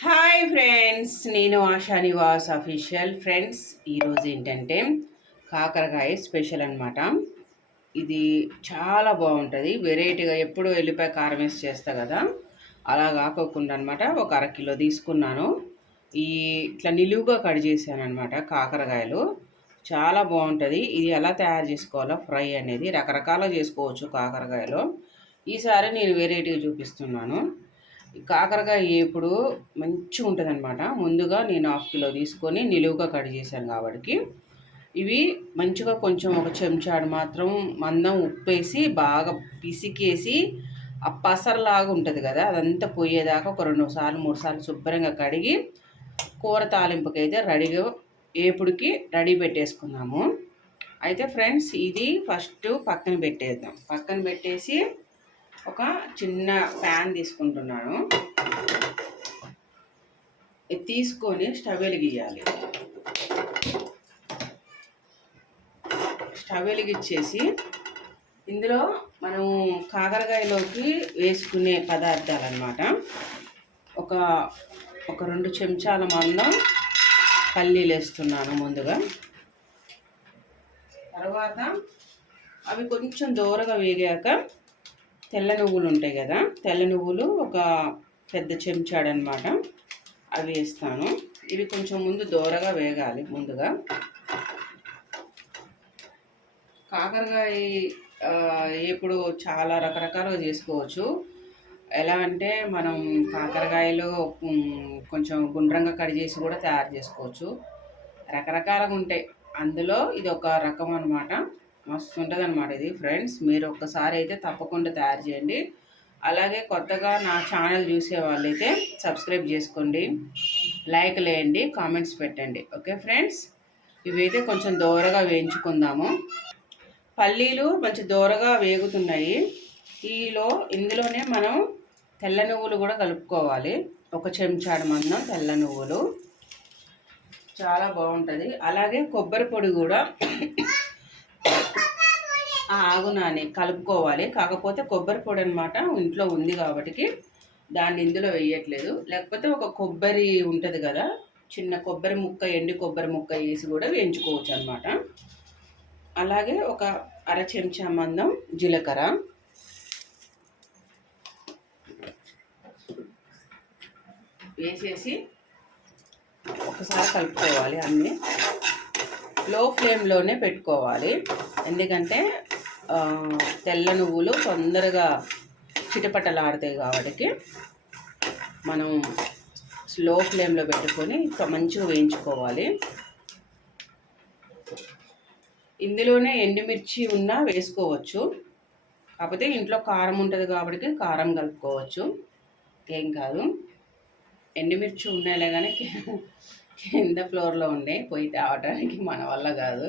Hi friends, నేను ASHA Nivas official. Friends, ఈరోజు ఏంటంటే కాకరకాయ స్పెషల్ అనమాట. ఇది చాలా బాగుంటుంది. వెరైటీగా ఎప్పుడు ఎల్లిపాయ కారం వేసి చేస్తా కదా, అలా కాకోకుండా అనమాట. ఒక అరకిలో తీసుకున్నాను. ఈ ఇట్లా నిలువుగా కట్ చేశాను అనమాట. కాకరకాయలు చాలా బాగుంటుంది. ఇది ఎలా తయారు చేసుకోవాలో ఫ్రై అనేది రకరకాల చేసుకోవచ్చు కాకరకాయలో. ఈసారి నేను వెరైటీగా చూపిస్తున్నాను. కాకరకాయ ఇప్పుడు మంచిగా ఉంటుంది అనమాట. ముందుగా నేను 1/2 కిలో తీసుకొని నిలువుగా కట్ చేశాను కాబట్టి ఇవి మంచిగా కొంచెం ఒక చెంచాడు మాత్రం మందం ఉప్పేసి బాగా పిసికేసి ఆ పసరలాగా ఉంటుంది కదా, అదంతా పోయేదాకా ఒక 2 సార్లు 3 సార్లు శుభ్రంగా కడిగి కూర తాలింపుకి అయితే రెడీగా ఏపుడికి రెడీ పెట్టేసుకున్నాము. అయితే ఫ్రెండ్స్, ఇది ఫస్ట్ పక్కన పెట్టేద్దాం. పక్కన పెట్టేసి ఒక చిన్న ప్యాన్ తీసుకుంటున్నాను. ఇది తీసుకొని స్టవ్ వెలిగియాలి. స్టవ్ వెలిగిచ్చేసి ఇందులో మనం కాకరకాయలోకి వేసుకునే పదార్థాలు అన్నమాట. ఒక ఒక 2 చెంచాల మందం పల్లీలు వేస్తున్నాను ముందుగా. తర్వాత అవి కొంచెం దూరగా వేగాక తెల్ల నువ్వులు ఉంటాయి కదా, తెల్ల నువ్వులు ఒక పెద్ద చెంచాడనమాట, అవి వేస్తాను. ఇవి కొంచెం ముందు దూరగా వేగాలి. ముందుగా కాకరకాయ ఇప్పుడు చాలా రకరకాలుగా చేసుకోవచ్చు. ఎలా అంటే మనం కాకరకాయలు కొంచెం గుండ్రంగా కట్ చేసి కూడా తయారు చేసుకోవచ్చు. రకరకాలుగా ఉంటాయి. అందులో ఇది ఒక రకం అనమాట. మస్తు ఉంటుంది అనమాట ఇది. ఫ్రెండ్స్, మీరు ఒక్కసారి అయితే తప్పకుండా తయారు చేయండి. అలాగే కొత్తగా నా ఛానల్ చూసే వాళ్ళైతే సబ్స్క్రైబ్ చేసుకోండి, లైక్ లేయండి, కామెంట్స్ పెట్టండి. ఓకే ఫ్రెండ్స్, ఇవైతే కొంచెం దోరగా వేయించుకుందాము. పల్లీలు మంచి దోరగా వేగుతున్నాయి. ఇందులోనే మనం తెల్ల నువ్వులు కూడా కలుపుకోవాలి. ఒక చెంచాడు మందం తెల్ల నువ్వులు, చాలా బాగుంటుంది. అలాగే కొబ్బరి పొడి కూడా ఆగునాని కలుపుకోవాలి. కాకపోతే కొబ్బరి పొడి అనమాట ఇంట్లో ఉంది కాబట్టి దాన్ని ఇందులో వేయట్లేదు. లేకపోతే ఒక కొబ్బరి ఉంటుంది కదా, చిన్న కొబ్బరి ముక్క, ఎండి కొబ్బరి ముక్క వేసి కూడా వేయించుకోవచ్చు అనమాట. అలాగే ఒక అర చెంచా మందం జీలకర్ర, వేసేసి ఒకసారి కలుపుకోవాలి. అన్నీ లో ఫ్లేమ్లోనే పెట్టుకోవాలి. ఎందుకంటే తెల్ల నువ్వులు తొందరగా చిటపటలాడతాయి కాబట్టి మనం స్లో ఫ్లేమ్లో పెట్టుకొని మంచిగా వేయించుకోవాలి. ఇందులోనే ఎండుమిర్చి ఉన్నా వేసుకోవచ్చు. కాకపోతే ఇంట్లో కారం ఉంటుంది కాబట్టి కారం కలుపుకోవచ్చు, ఏం కాదు. ఎండుమిర్చి ఉన్నాయిలే కానీ కింద ఫ్లోర్లో ఉండే పొయ్యి తేవడానికి మన వల్ల కాదు.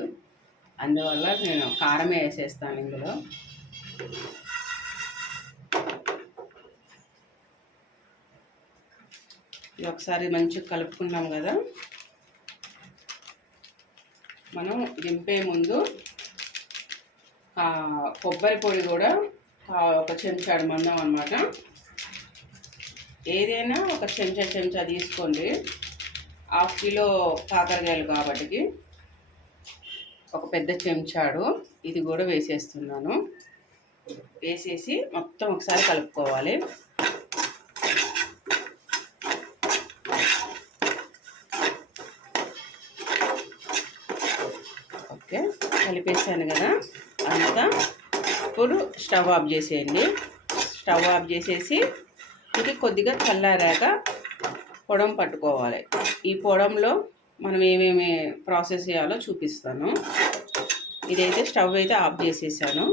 అందువల్ల నేను కారమే వేసేస్తాను ఇందులో. ఇది ఒకసారి మంచిగా కలుపుకున్నాం కదా, మనం దింపే ముందు కొబ్బరి పొడి కూడా ఒక చెంచాడు మందం అన్నమాట. ఏదైనా ఒక చెంచా తీసుకోండి. 1/2 కిలో కాకరకాయలు కాబట్టి ఒక పెద్ద చెంచాడు ఇది కూడా వేసేస్తున్నాను. వేసేసి మొత్తం ఒకసారి కలుపుకోవాలి. ఓకే, కలిపేసాను కదా అంతా. ఇప్పుడు స్టవ్ ఆఫ్ చేసేయండి. స్టవ్ ఆఫ్ చేసేసి ఇది కొద్దిగా చల్లారాక పొడం పట్టుకోవాలి. ఈ పొడంలో మనం ఏమేమి ప్రాసెస్ చేయాలో చూపిస్తాను. ఇదైతే స్టవ్ అయితే ఆఫ్ చేసేసాను.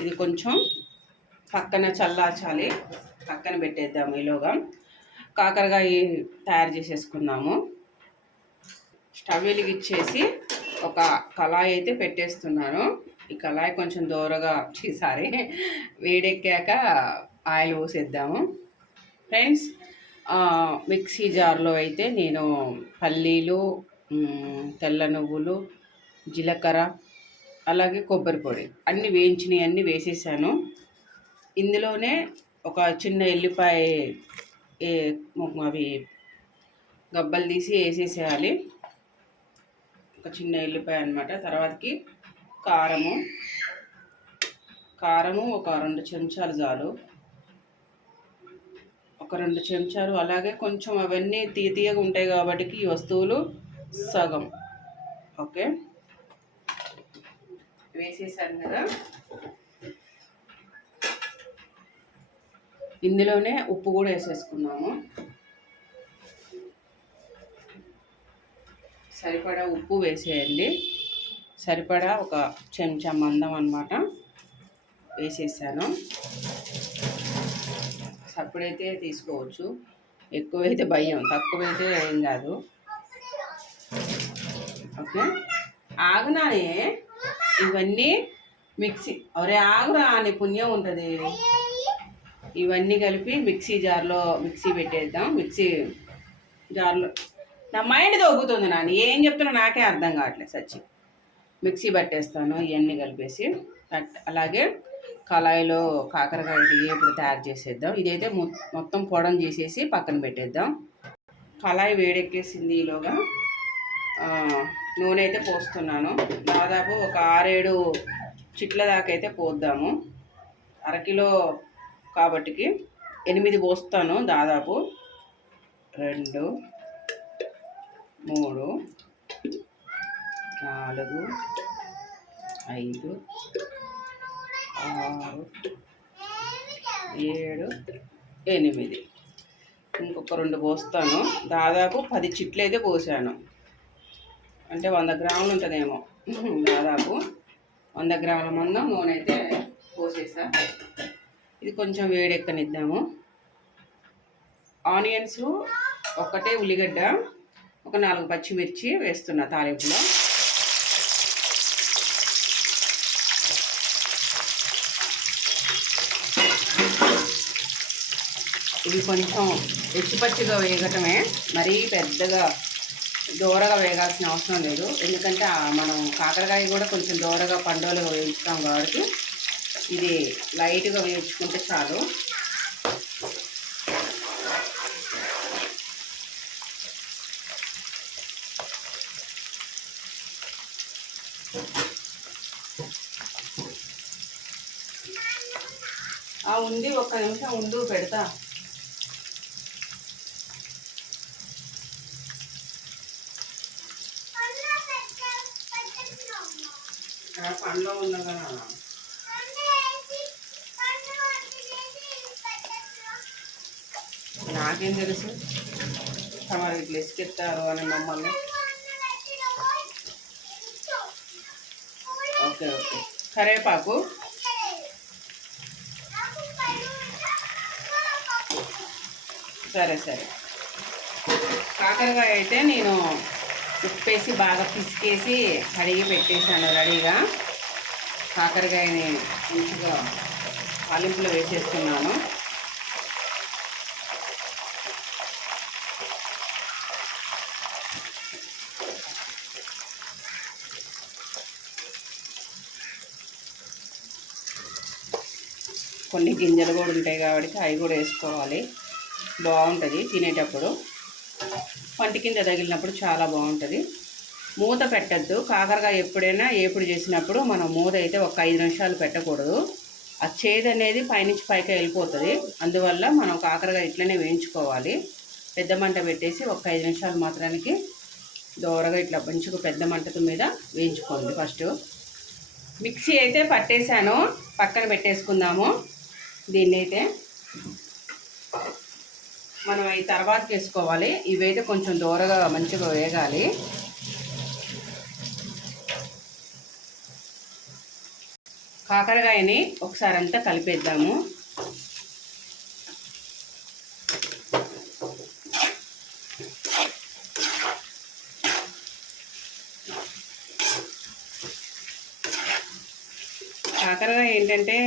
ఇది కొంచెం పక్కన చల్లార్చాలి. పక్కన పెట్టేద్దాము. ఈలోగా కాకరకాయ తయారు చేసేసుకుందాము. స్టవ్ వెలిగిచ్చేసి ఒక కళాయి అయితే పెట్టేస్తున్నాను. ఈ కళాయి కొంచెం దూరగా వేడెక్కాక ఆయిల్ పోసేద్దాము. ఫ్రెండ్స్, మిక్సీ జార్లో అయితే నేను పల్లీలు, తెల్ల నువ్వులు, జీలకర్ర, అలాగే కొబ్బరి పొడి అన్నీ వేయించినవి అన్నీ వేసేసాను. ఇందులోనే ఒక చిన్న ఎల్లిపాయ ఏ అవి గబ్బలు తీసి వేసేసేయాలి. ఒక చిన్న ఎల్లిపాయ అనమాట. తర్వాతకి కారము ఒక 2 చెంచాలు చాలు. ఒక 2 చెంచాలు. అలాగే కొంచెం అవన్నీ తీయగా ఉంటాయి కాబట్టి ఈ వస్తువులు సగం. ఓకే, వేసేసాను కదా. ఇందులోనే ఉప్పు కూడా వేసేసుకున్నాము. సరిపడా ఉప్పు వేసేయండి. సరిపడా ఒక చెంచా మందం అన్నమాట వేసేసాను. సప్పుడైతే తీసుకోవచ్చు, ఎక్కువైతే భయం, తక్కువైతే ఏం కాదు. ఓకే, ఆగునానే ఇవన్నీ మిక్సీ. ఒరే ఆగురా అని పుణ్యం ఉంటుంది. ఇవన్నీ కలిపి మిక్సీ పెట్టేద్దాం. మిక్సీ జార్లో నా మైండ్ తగ్గుతుంది. నాని ఏం చెప్తున్నా నాకే అర్థం కావట్లేదు సచ్చి. మిక్సీ పట్టేస్తాను ఇవన్నీ కలిపేసి. అలాగే కళాయిలో కాకరకాయ ఇప్పుడు తయారు చేసేద్దాం. ఇదైతే మొత్తం పొడం చేసేసి పక్కన పెట్టేద్దాం. కళాయి వేడెక్కేసింది. ఈలోగా నూనె అయితే పోస్తున్నాను. దాదాపు ఒక 6-7 చిట్ల దాకా అయితే పోద్దాము. అరకిలో కాబట్టికి 8 పోస్తాను. దాదాపు 2, 3, 4, 5, 6, 7, 8. ఇంకొక 2 పోస్తాను. దాదాపు 10 చిట్లు అయితే పోసాను. అంటే 100 గ్రాములు ఉంటుందేమో. దాదాపు 100 గ్రాముల మందం నూనె అయితే పోసేసా. ఇది కొంచెం వేడెక్కనిద్దాము. ఆనియన్స్, ఒకటే ఉల్లిగడ్డ, ఒక 4 పచ్చిమిర్చి వేస్తున్నా తాలింపులో. ఇవి కొంచెం పచ్చిగా వేగటమే, మరీ పెద్దగా దూరగా వేగాల్సిన అవసరం లేదు. ఎందుకంటే మనం కాకరకాయ కూడా కొంచెం దూరగా పండుగలుగా వేయించుతాం కాబట్టి ఇది లైట్గా వేయించుకుంటే చాలు. ఉంది, ఒక్క నిమిషం ఉండు, పెడతా. పండ్లో ఉన్నా కదా. నాకేం తెలుసు మరి ఇట్లా ఇసుకెత్తారు అని మమ్మల్ని. ఓకే ఓకే, కరివేపాకు, సరే సరే. కాకరకాయ అయితే నేను ఉప్పేసి బాగా పిసికేసి కడిగి పెట్టేసాను రెడీగా. కాకరకాయని మంచిగా తాలింపులో వేసేస్తున్నాను. కొన్ని గింజలు కూడా ఉంటాయి కాబట్టి అవి కూడా వేసుకోవాలి. బాగుంటుంది తినేటప్పుడు, పంటి కింద తగిలినప్పుడు చాలా బాగుంటుంది. మూత పెట్టద్దు. కాకరకాయ ఎప్పుడైనా ఏపుడు చేసినప్పుడు మనం మూత అయితే ఒక 5 నిమిషాలు పెట్టకూడదు. ఆ చేదు అనేది పైనుంచి పైకి వెళ్ళిపోతుంది. అందువల్ల మనం కాకరకాయ ఇట్లనే వేయించుకోవాలి. పెద్ద మంట పెట్టేసి ఒక 5 నిమిషాలు మాత్రానికి దోరగా ఇట్లా మంచిగా పెద్ద మంటతో మీద వేయించుకోండి. ఫస్ట్ మిక్సీ అయితే పట్టేశాను, పక్కన పెట్టేసుకుందాము. దీన్ని అయితే మనం అవి తర్వాత వేసుకోవాలి. ఇవైతే కొంచెం దూరగా మంచిగా వేగాలి. కాకరకాయని ఒకసారి అంతా కలిపేద్దాము. కాకరకాయ ఏంటంటే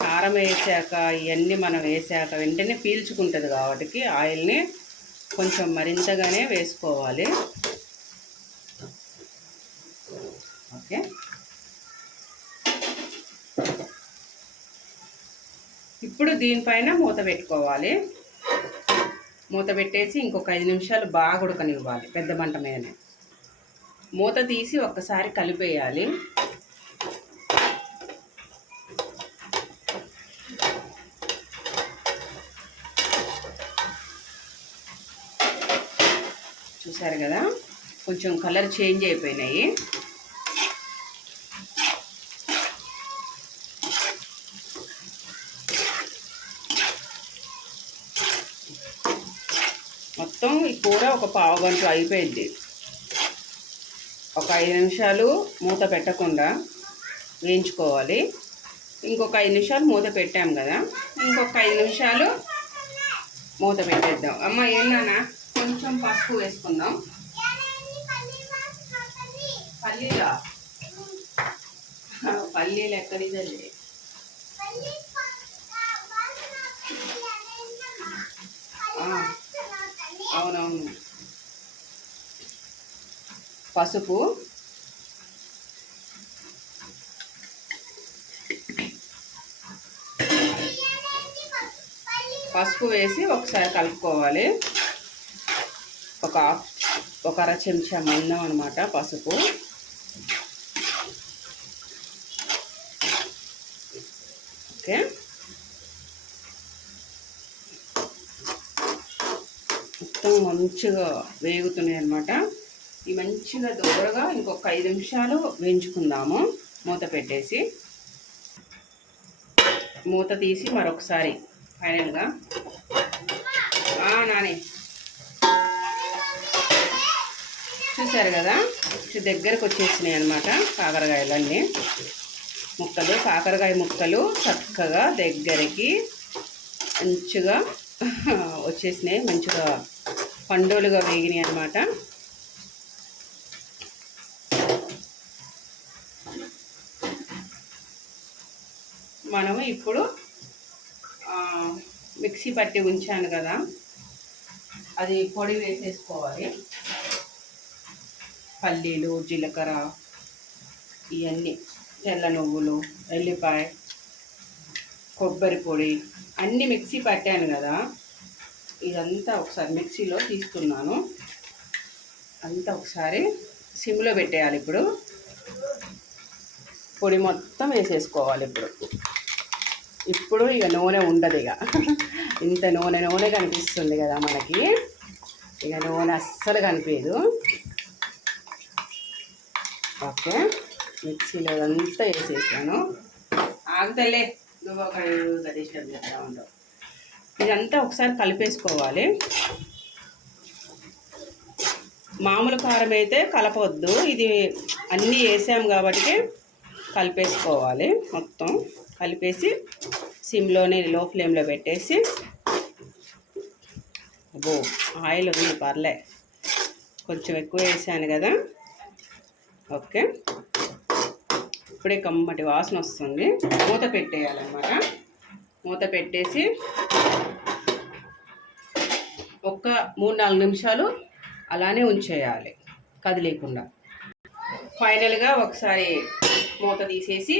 కారం వేసాక ఇవన్నీ మనం వేసాక వెంటనే పీల్చుకుంటుంది కాబట్టి ఆయిల్ని కొంచెం మరింతగానే వేసుకోవాలి. ఓకే, ఇప్పుడు దీనిపైన మూత పెట్టుకోవాలి. మూత పెట్టేసి ఇంకొక 5 నిమిషాలు బాగా ఉడకనివ్వాలి పెద్ద మంట మీదనే. మూత తీసి ఒక్కసారి కలిపేయాలి. చూసారు కదా, కొంచెం కలర్ చేంజ్ అయిపోయినాయి. మొత్తం ఈ కూర ఒక పావు గంట అయిపోయింది. ఒక 5 నిమిషాలు మూత పెట్టకుండా వేయించుకోవాలి. ఇంకొక 5 నిమిషాలు మూత పెట్టాం కదా, ఇంకొక 5 నిమిషాలు మూత పెట్టేద్దాం. అమ్మ ఏంటన్నా కొంచెం పసుపు వేసుకుందాం. పల్లీలా? పల్లీలు ఎక్కడిదండి? అవునవును. పసుపు, పసుపు వేసి ఒకసారి కలుపుకోవాలి. ఒక అర చెంచా మందం అనమాట పసుపు. ఓకే, మొత్తం మంచిగా వేగుతున్నాయి అన్నమాట. ఈ మంచిగా దూరగా ఇంకొక 5 నిమిషాలు వేయించుకుందాము. మూత పెట్టేసి మూత తీసి మరొకసారి ఫైనల్గా నాని చూసారు కదా, దగ్గరకు వచ్చేసినాయి అన్నమాట కాకరకాయలన్నీ. కాకరకాయ ముక్కలు చక్కగా దగ్గరికి మంచిగా వచ్చేసినాయి. మంచిగా పండులుగా వేగినాయి అన్నమాట. మనము ఇప్పుడు మిక్సీ పట్టి ఉంచాను కదా, అది పొడి వేసేసుకోవాలి. పల్లీలు, జీలకర్ర, ఇవన్నీ, తెల్ల నువ్వులు, ఎల్లిపాయ, కొబ్బరి పొడి అన్నీ మిక్సీ పట్టాను కదా, ఇదంతా ఒకసారి మిక్సీలో తీస్తున్నాను. అంతా ఒకసారి సిమ్లో పెట్టేయాలి. ఇప్పుడు పొడి మొత్తం వేసేసుకోవాలి. ఇప్పుడు ఇక నూనె ఉండదు. ఇక ఇంత నూనె కనిపిస్తుంది కదా మనకి, ఇక నూనె అస్సలు కనిపించదు. ఓకే, మిక్సీలో అంతా వేసేసాను. ఆగుతలే, నువ్వు ఒక డిస్టర్బ్ చేస్తూ ఉంటావు. ఇదంతా ఒకసారి కలిపేసుకోవాలి. మామూలు కారం అయితే కలపవద్దు, ఇది అన్నీ వేసాం కాబట్టి కలిపేసుకోవాలి. మొత్తం కలిపేసి సిమ్లోనే లో ఫ్లేమ్లో పెట్టేసి, ఆయిల్ ఉంది పర్లే, కొంచెం ఎక్కువ వేసాను కదా. ఓకే, ఇప్పుడే కమ్మటి వాసన వస్తుంది. మూత పెట్టేయాలన్నమాట. మూత పెట్టేసి ఒక 3-4 నిమిషాలు అలానే ఉంచేయాలి, కదిలేకుండా. ఫైనల్గా ఒకసారి మూత తీసేసి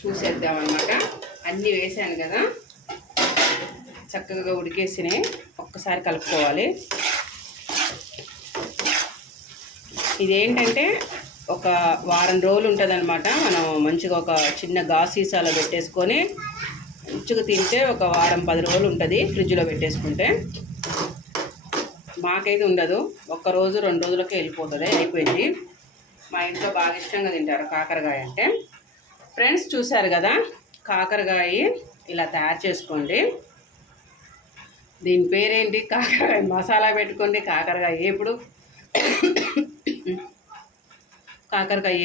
చూసేద్దామన్నమాట. అన్నీ వేసాను కదా, చక్కగా ఉడికేసినాయి. ఒక్కసారి కలుపుకోవాలి. ఇదేంటంటే ఒక వారం రోజులు ఉంటుంది అనమాట. మనం మంచిగా ఒక చిన్న గాజు సీసాలో పెట్టేసుకొని మంచిగా తింటే ఒక వారం 10 రోజులు ఉంటుంది ఫ్రిడ్జ్లో పెట్టేసుకుంటే. మాకైతే ఉండదు, 1 రోజు 2 రోజులకే వెళ్ళిపోతుంది, అయిపోయింది. మా ఇంట్లో బాగా ఇష్టంగా తింటారు కాకరకాయ అంటే. ఫ్రెండ్స్ చూశారు కదా, కాకరకాయ ఇలా తయారు చేసుకోండి. దీని పేరేంటి, కాకరకాయ మసాలా పెట్టుకోండి. కాకరకాయ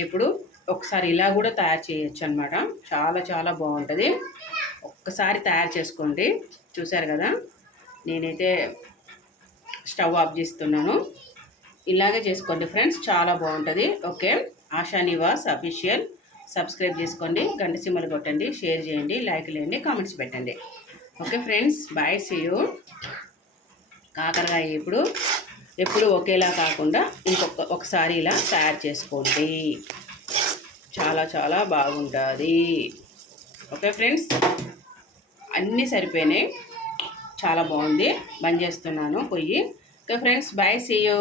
ఎప్పుడు ఒకసారి ఇలా కూడా తయారు చేయొచ్చు అనమాట. చాలా చాలా బాగుంటుంది. ఒక్కసారి తయారు చేసుకోండి. చూశారు కదా, నేనైతే స్టవ్ ఆఫ్ చేస్తున్నాను. ఇలాగే చేసుకోండి ఫ్రెండ్స్, చాలా బాగుంటుంది. Okay, ASHA Nivas official subscribe చేసుకోండి, గంట సింబల్ కొట్టండి, షేర్ చేయండి, లైక్ చేయండి, కామెంట్స్ పెట్టండి. Okay friends, bye, see you. కాకరకాయ ఎప్పుడు ఒకేలా కాకుండా ఒకసారి ఇలా తయారు చేసుకోండి, చాలా చాలా బాగుంటుంది. ఓకే ఫ్రెండ్స్, అన్నీ సరిపోయినాయి. చాలా బాగుంది. బంద్ చేస్తున్నాను పొయ్యి. Okay friends, bye, see you.